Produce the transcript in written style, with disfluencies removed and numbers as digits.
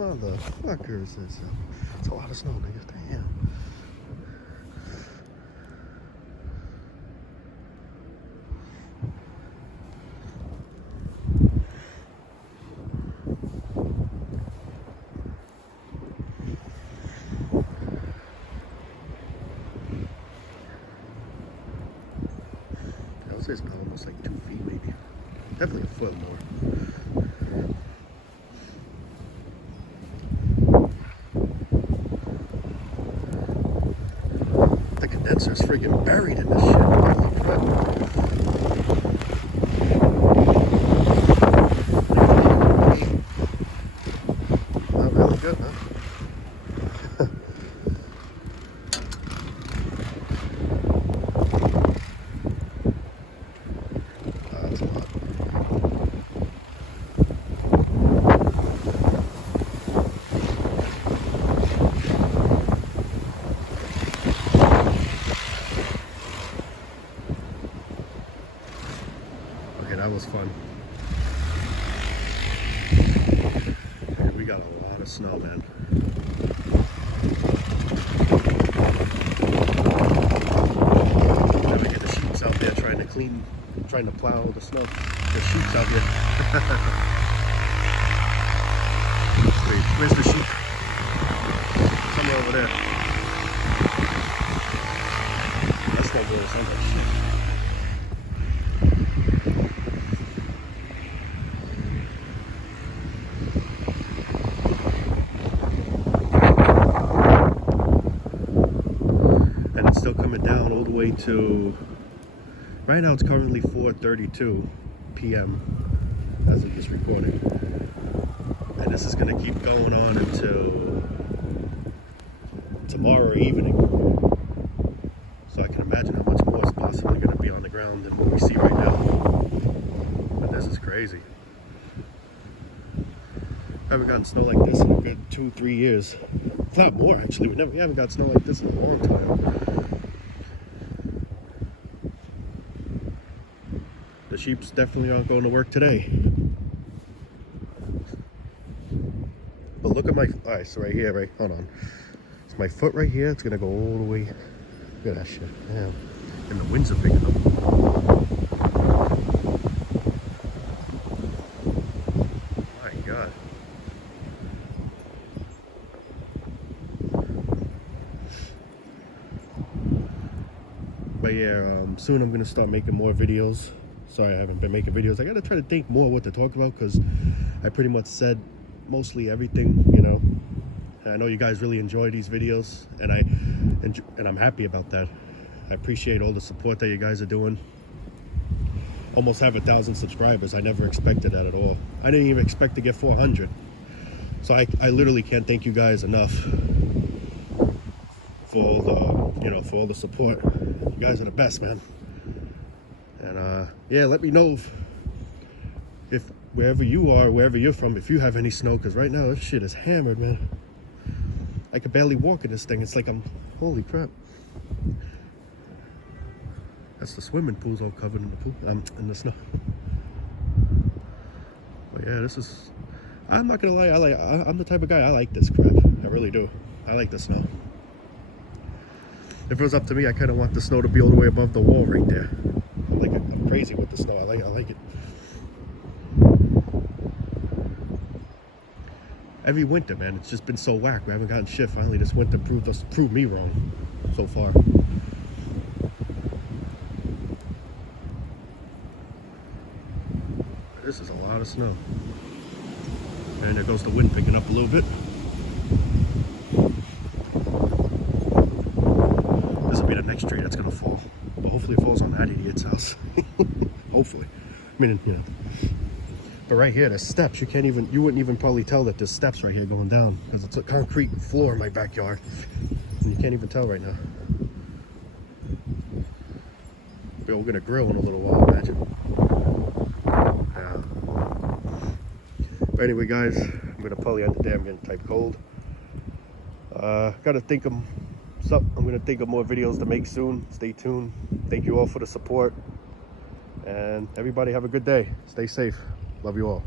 Motherfuckers, it's a lot of snow, nigga. Damn. I would say it's about almost like 2 feet, maybe. Definitely a foot more. The condenser's freaking buried in this shit. Holy crap. Not really good, huh? That's a lot. Okay, that was fun. We got a lot of snow, man. Then we get the sheeps out there trying to plow the snow. The sheeps out here. Wait, where's the sheep? Somewhere over there. That's not good. It sounds like shit. And it's still coming down all the way to, right now it's currently 4:32 p.m. as of this recording. And this is going to keep going on until tomorrow evening. So I can imagine how much more is possibly going to be on the ground than what we see right now. But this is crazy. I haven't gotten snow like this in a good 2-3 years. If not more, actually. We haven't got snow like this in a long time. The sheeps definitely aren't going to work today. But look at my, alright, so right here, right, hold on. It's my foot right here, it's gonna go all the way. Look at that shit, damn. And the winds are big enough. My God. But yeah, soon I'm gonna start making more videos. Sorry, I haven't been making videos. I gotta try to think more what to talk about, because I pretty much said mostly everything, you know. And I know you guys really enjoy these videos, and I'm happy about that. I appreciate all the support that you guys are doing. Almost have 1,000 subscribers. I never expected that at all. I didn't even expect to get 400. So I literally can't thank you guys enough for all the, you know, for all the support. You guys are the best, man. And yeah, let me know if wherever you are, wherever you're from, if you have any snow, because right now this shit is hammered, man. I could barely walk in this thing. It's like holy crap. That's the swimming pool's all covered in the pool, in the snow. But yeah, this is, I'm not gonna lie, I'm the type of guy, I like this crap. I really do. I like the snow. If it was up to me, I kind of want the snow to be all the way above the wall right there. I like it. I'm crazy with the snow. I like it. Every winter, man, it's just been so whack. We haven't gotten shit. Finally, this winter proved me wrong so far. This is a lot of snow. And there goes the wind picking up a little bit. This will be the next tree that's gonna fall. But hopefully it falls on that idiot's house. Hopefully. I mean, you know. But right here, there's steps. You wouldn't even probably tell that there's steps right here going down, because it's a concrete floor in my backyard. And you can't even tell right now. But we're gonna grill in a little while, imagine. Yeah. But anyway, guys, I'm gonna probably end the day. I'm getting type cold. Gotta think of something. I'm gonna think of more videos to make soon. Stay tuned. Thank you all for the support. And everybody have a good day. Stay safe. Love you all.